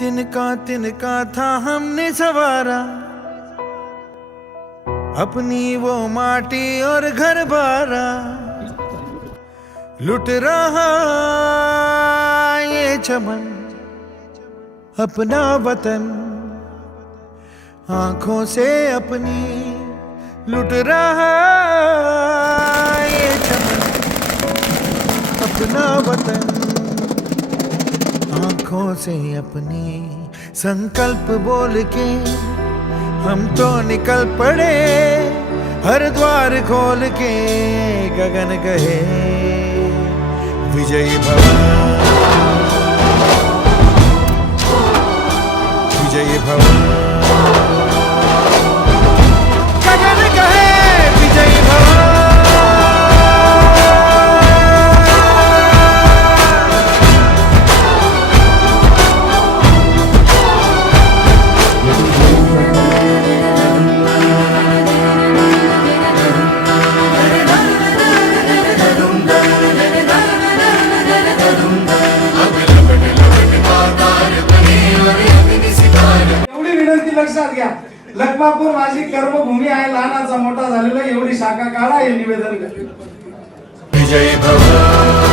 तिनका था हमने सवारा, अपनी वो माटी और घर बारा। लुट रहा ये चमन अपना वतन, आंखों से अपनी लुट रहा ये चमन अपना वतन, आंखों से अपनी। संकल्प बोल के हम तो निकल पड़े, हर द्वार खोल के गगन कहे विजयी भव, विजयी भव। गगन कहे विजयी भव। लक्षात घ्या, लखमापूर माझी कर्मभूमी आहे, लहानाचा मोठा झालेला एवढी शाखा काढा हे निवेदन. विजयी भव.